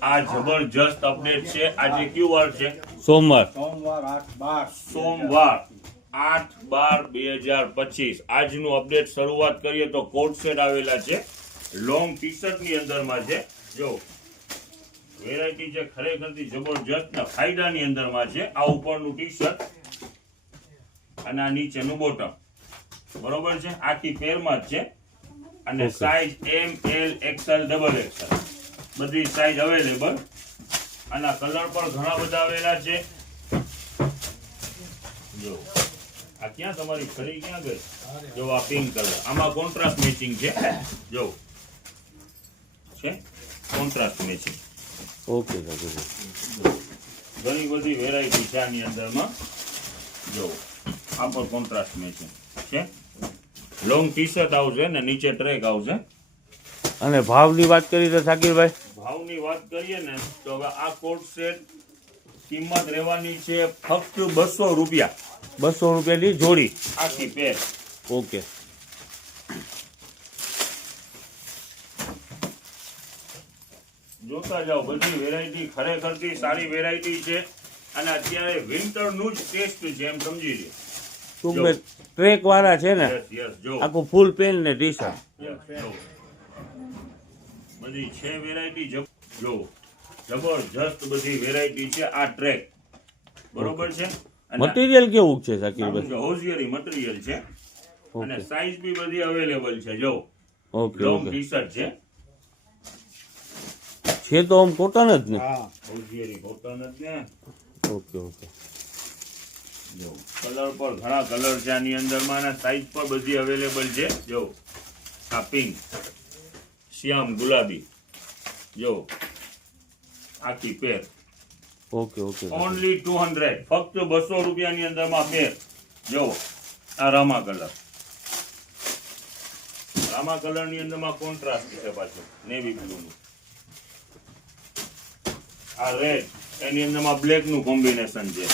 આ જબરજસ્ત અપડેટ છે. આજે કયું વાર છે? સોમવાર સોમવાર 8/12/2025. આજનું અપડેટ શરૂઆત કરીએ તો કોટ સેટ આવેલા છે. લોંગ ટી શર્ટ ની અંદરમાં છે. જો વેરાયટી છે ખરેખરથી જબરજસ્ત ના ફાયદાની અંદરમાં છે. આ ઉપરનું ટી શર્ટ અને આ નીચેનું બોટમ, બરોબર છે. આખી પેરમાં જ છે અને સાઈઝ ML XL XXL બધી સાઈઝ અવેલેબલ. અને કલર પણ ઘણા બધા આવેલા છે. જો આ ક્યાં તમારી ખરી ક્યાં ગઈ? જો આ પિંક કલર, આમાં કોન્ટ્રાસ્ટ મેચિંગ છે. જો છે કોન્ટ્રાસ્ટ મેચિંગ. ઓકે ઘણી બધી વેરાયટી છે આની અંદરમાં. જો આ પણ કોન્ટ્રાસ્ટ મેચિંગ છે. લોંગ ટી શર્ટ આવશે ને નીચે ટ્રેક આવશે. અને ભાવની વાત કરી તો શાકીરભાઈ, ભાવની વાત કરીએ ને તો હવે આ કોટ સેટ કિંમત રહેવાની છે ફક્ત 200 રૂપિયા. 200 રૂપિયાની જોડી આખી પેર. ઓકે. જોતા જાઓ, બધી વેરાયટી ખરેખરથી સારી વેરાયટી છે. અને અત્યારે વિન્ટર નું જ ટેસ્ટ છે એમ સમજી લો. ટૂંકમાં ટ્રેક વાળા છે ને, યસ જો આખું ફૂલ પેન્ટ ને ટી શર્ટ. બધી છે વેરાયટી. જો જબરજસ્ત બધી વેરાયટી છે. આ ટ્રેક બરોબર છે. મટીરિયલ કેવું છે શાકીરભાઈ? હોઝિયરી મટીરિયલ છે અને સાઈઝ બી બધી અવેલેબલ છે. જો okay long okay. T shirt છે. છે તો આમ કોટન જ ને? હોઝિયરી કોટન જ ને. Okay okay. જો કલર પર ઘણા કલર છે આની અંદરમાં અને સાઈઝ પણ બધી અવેલેબલ છે. જો આ પિંક, શ્યામ ગુલાબી, જો આખી પેર. Okay okay. ઓનલી 200, ફક્ત 200 રૂપિયાની અંદરમાં પેર. જો આ રામા કલર, રામા કલર ની અંદરમાં કોન્ટ્રાસ્ટ છે પાછું નેવી બ્લુ નું. આ રેડ, એની અંદરમાં બ્લેક નું કોમ્બિનેશન છે.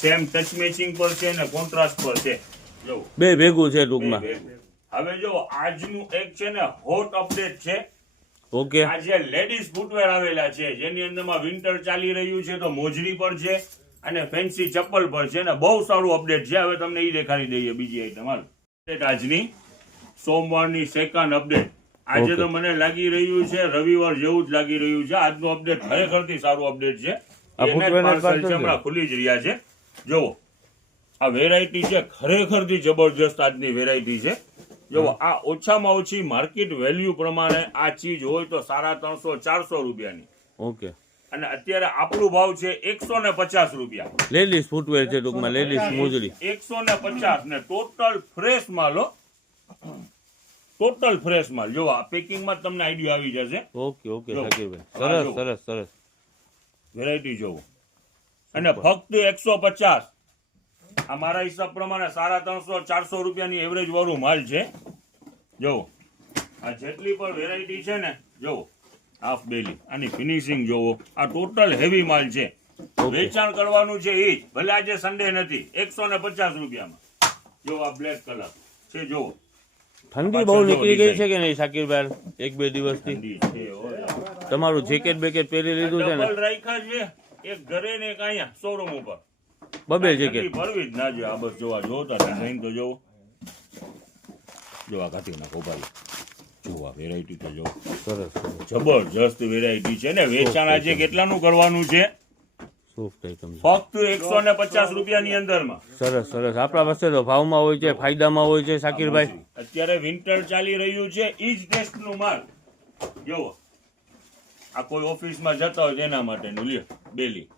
સેમ ટચ મેચિંગ પર છે ને કોન્ટ્રાસ્ટ પર છે. જો બે ભેગું છે ટૂંકમાં. હવે જો આજનું એક છે ને હોટ અપડેટ છે. ઓકે. આજે લેડીઝ ફૂટવેર આવેલા છે જેની અંદરમાં વિન્ટર ચાલી રહ્યું છે તો મોજડી પર છે અને ફેન્સી ચપ્પલ પર છે ને બહુ સારું અપડેટ છે. હવે તમને એ દેખાડી દઈએ બીજી આઈટમ. હાલ આજની સોમવારની સેકન્ડ અપડેટ. આજે તો મને લાગી રહ્યું છે રવિવાર જેવું જ લાગી રહ્યું છે. આજનું અપડેટ ખરેખરથી સારું અપડેટ છે. હમણાં ખુલી જ રહ્યા છે. જો આ વેરાયટી છે ખરેખરથી જબરજસ્ત આજની વેરાયટી છે. જો આ ઓછામાં ઓછી માર્કેટ વેલ્યુ પ્રમાણે આ ચીજ હોય તો 350-400 રૂપિયાની. ઓકે. અને અત્યારે આપણું ભાવ છે 150 રૂપિયા. લેડીઝ ફૂટવેર છે ટૂંકમાં, લેડીઝ મોજડી. 150 ને ટોટલ ફ્રેશ માલ હો. ટોટલ ફ્રેશ માલ. જો આ પેકિંગમાં તમને આઈડિયા આવી જશે. ઓકે ઓકે શાકીરભાઈ, સરસ સરસ સરસ વેરાયટી જોવો. અને ફક્ત 150. આ મારા હિસાબ પ્રમાણે 350-400 રૂપિયાની એવરેજ વાળું માલ છે. જો આ જેટલી પણ વેરાયટી છે ને, જો હાફ બેલી, આની ફિનિશિંગ જોવો. આ ટોટલ હેવી માલ છે. વેચાણ કરવાનું છે એ જ, ભલે આજે સન્ડે નથી. 150 રૂપિયામાં. જો આ બ્લેક કલર છે. જો ઠંડી બહુ નીકળી ગઈ છે કે નહીં શાકીરભાઈ? 1-2 દિવસથી તમારું જેકેટ બેકેટ પહેરી લીધું છે ને? રાખ્યા છે એક ઘરે ને એક અહીંયા શોરૂમ ઉપર. બબે જેકેટ ભરવી જ ના જોઈએ. આ બસ જોવા જોતા ડિઝાઇન તો જોવો. જો આ કાઢી નાખો ભાઈ. જો આ વેરાયટી તો જો સરસ જબરજસ્ત વેરાયટી છે ને. વેચાણ આજે કેટલાનું કરવાનું છે? સોફ્ટ આઈટમ ફક્ત 150 રૂપિયાની અંદરમાં. સરસ સરસ. આપણા પાસે તો ભાવમાં હોય છે, ફાયદામાં હોય છે શાકીરભાઈ. અત્યારે વિન્ટર ચાલી રહ્યું છે. ઈ જ ટેસ્ટનું માલ. જો આ કોઈ ઓફિસમાં જતા હોય તેના માટેનું લ્યો બેલી.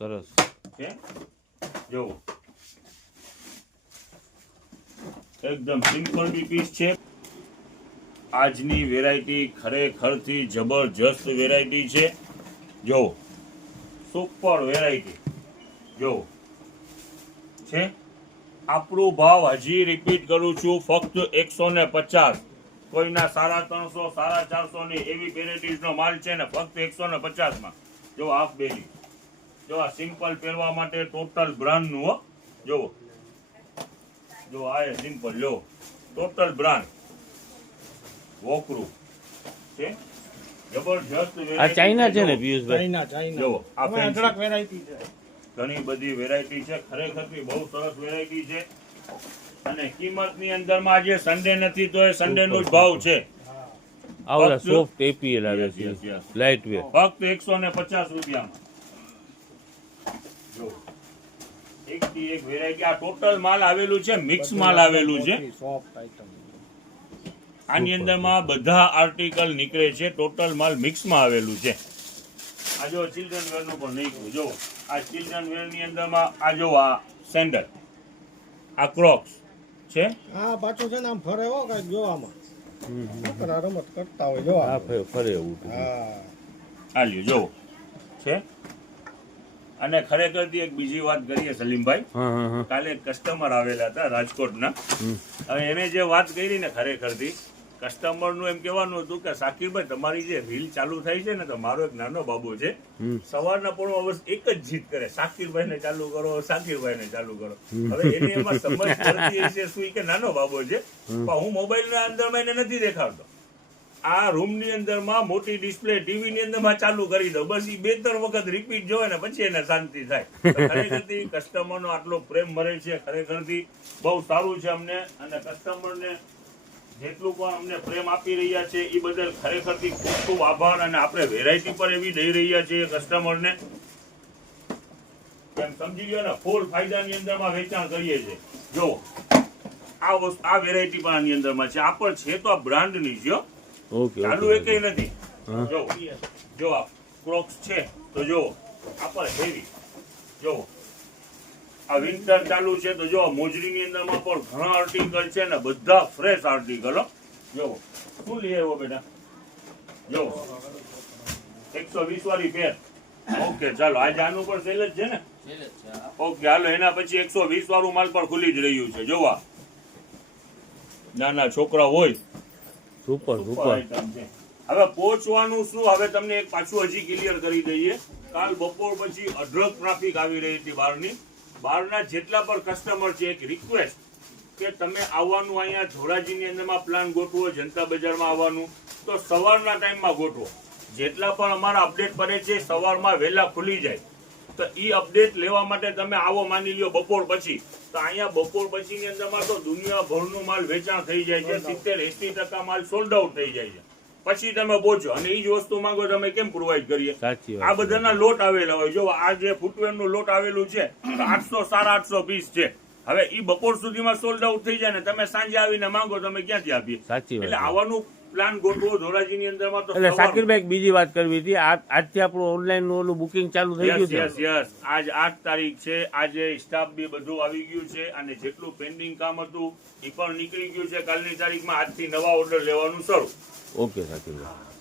સરસ છે. જો એકદમ સિમ્પલ બી પીસ છે. આજની વેરાયટી ખરેખરથી જબરજસ્ત વેરાયટી છે. જો સુપર વેરાયટી. જો છે. આપણું ભાવ હજી રિપીટ કરું છું, ફક્ત 150. કોઈના 350-450 ની એવી વેરાયટીઝ નો માલ છે ને ફક્ત 150 માં. જો હાફ બેલી, જો આ સિમ્પલ પહેરવા માટે ટોટલ બ્રાન્ડ નું હો. જો આ સિમ્પલ લો ટોટલ બ્રાન્ડ. વોકરૂ છે જબરજસ્ત આ ચાઇના છે ને variety. પિયુષભાઈ? જુઓ આ અમે fancy. અઢળક વેરાયટી છે. ઘણી બધી વેરાયટી છે, ખરેખર બહુ સરસ વેરાયટી છે. અને કિંમતની અંદરમાં આજે સન્ડે નથી તો એ સન્ડે નો જ ભાવ છે. આ ઓલા ફક્ત- સોફ્ટ એપીએલ આવે Yes, છે, yes, yes. Light wet. ફક્ત 150 રૂપિયામાં. જુઓ. એકથી એક વેરાયટી. આ ટોટલ માલ આવેલું છે, મિક્સ માલ આવેલું છે. Soft item. આની અંદરમાં બધા આર્ટિકલ નીકળે છે, ટોટલ માલ મિક્સમાં આવેલું છે. આ જો ચિલ્ડ્રન વેર નું પણ નીકળ્યું. જો આ ચિલ્ડ્રન વેર ની અંદરમાં આ જો આ સેન્ડલ, આ ક્રોક્સ છે. હા પાછું છે ને આમ ફરે હો કઈક જોવામાં. છોકરા રમત કરતા હોય આ જોવા. ફરે એવું. હા. આ લ્યો જો છે. અને ખરેખર એક બીજી વાત કરીએ સલીમભાઈ, હા હા હા. કાલે એક કસ્ટમર આવેલા હતા રાજકોટના. હવે એને જે વાત કરી ને ખરેખરથી કસ્ટમરનું એમ કહેવાનું હતું કે સાકીરભાઈ તમારી જે રીલ ચાલુ થાય છે ને તો મારો એક નાનો બાબુ છે, સવારના પોણો અવર્સ એક જ જીત કરે, સાકીરભાઈને ચાલુ કરો, સાકીરભાઈને ચાલુ કરો. હવે એને એમાં સમજ પડતી હશે શું કે નાનો બાબુ છે, પણ હું મોબાઈલના અંદરમાં એને નથી દેખાડતો. આ રૂમની અંદરમાં મોટી ડિસ્પ્લે ટીવીની અંદરમાં ચાલુ કરી દો, બસ એ 2-3 વખત રિપીટ જોવે ને પછી એને શાંતિ થાય. તો ખરેખરથી કસ્ટમરનો આટલો પ્રેમ મળે છે, ખરેખરથી બહુ સારું છે અમને. અને કસ્ટમરને જેટલું પણ અમને પ્રેમ આપી રહ્યા છે એ બદલ ખરેખરથી ખૂબ ખૂબ આભાર. અને આપણે વેરાયટી પર એવી દઈ રહ્યા છીએ કસ્ટમરને, એમ સમજી લો ને, ફૂલ ફાયદાની અંદરમાં વેચાણ કરીએ છીએ. જો આ વેરાયટી પણ આની અંદરમાં છે. આ પણ છે તો આ બ્રાન્ડની છે, ઓકે ચાલુ ઓકે. એકેય નથી. જો આ ક્રોક્સ છે તો જો આ પણ હેવી. જો આ વિન્ટર ચાલુ છે તો જો મોજડીની અંદરમાં પણ ઘણા આર્ટિકલ છે ને બધા ફ્રેશ આર્ટિકલ. જો શું લઈ આવ્યો બેટા? જો 120 વાળી પેર. ઓકે ચાલો આજે આનું પણ સેલ જ છે ને? ઓકે હાલો એના પછી 120 વાળું માલ પણ ખુલી જ રહ્યું છે. જોવા નાના છોકરા હોય સુપર સુપર સુપર. આઈટમ છે. હવે પહોંચવાનું શું, હવે તમને એક પાછું હજી ક્લિયર કરી દઈએ. કાલ બપોર પછી અઢળક ટ્રાફિક આવી રહી હતી બહારના જેટલા પણ કસ્ટમર છે એક રિક્વેસ્ટ કે તમે આવવાનું અહીંયા ધોરાજીની અંદરમાં પ્લાન ગોઠવો, જનતા બજારમાં આવવાનું તો સવારના ટાઈમમાં ગોઠવો. જેટલા પણ અમારા અપડેટ પડે છે સવારમાં વહેલા ખુલી જાય તો એ અપડેટ લેવા માટે તમે આવો. માની લ્યો બપોર પછી, તો અહીંયા બપોર પછીની અંદરમાં તો દુનિયાભરનું માલ વેચાણ થઈ જાય છે, 70-80% માલ સોલ્ડ આઉટ થઈ જાય છે. પછી તમે પહોંચો અને એ જ વસ્તુ માંગો તમે કેમ પ્રોવાઈડ કરીએ? સાચી વાત. આ બધાના લોટ આવેલા હોય. જો આ જે ફૂટવેર નું લોટ આવેલું છે 800-850 પીસ છે. હવે ઈ બપોર સુધીમાં સોલ્ડ આઉટ થઈ જાય ને તમે સાંજે આવીને માંગો તમે ક્યાંથી આપીએ? સાચી વાત એટલે છે. આવવાનું પ્લાન ગોઠવો ધોરાજીની અંદરમાં. તો એટલે સવારમાં- સાકીરભાઈ એક બીજી વાત કરવી હતી. આજથી આપણું ઓનલાઈન નું ઓલું બુકિંગ ચાલુ થઈ ગયું છે. યસ આજ 8 તારીખ છે. આજે સ્ટાફ બી બધું આવી ગયું છે અને જેટલું પેન્ડિંગ કામ હતું એ પણ નીકળી ગયું છે. કાલની તારીખમાં આજથી નવા ઓર્ડર લેવાનું શરૂ. ઓકે સાકીરભાઈ.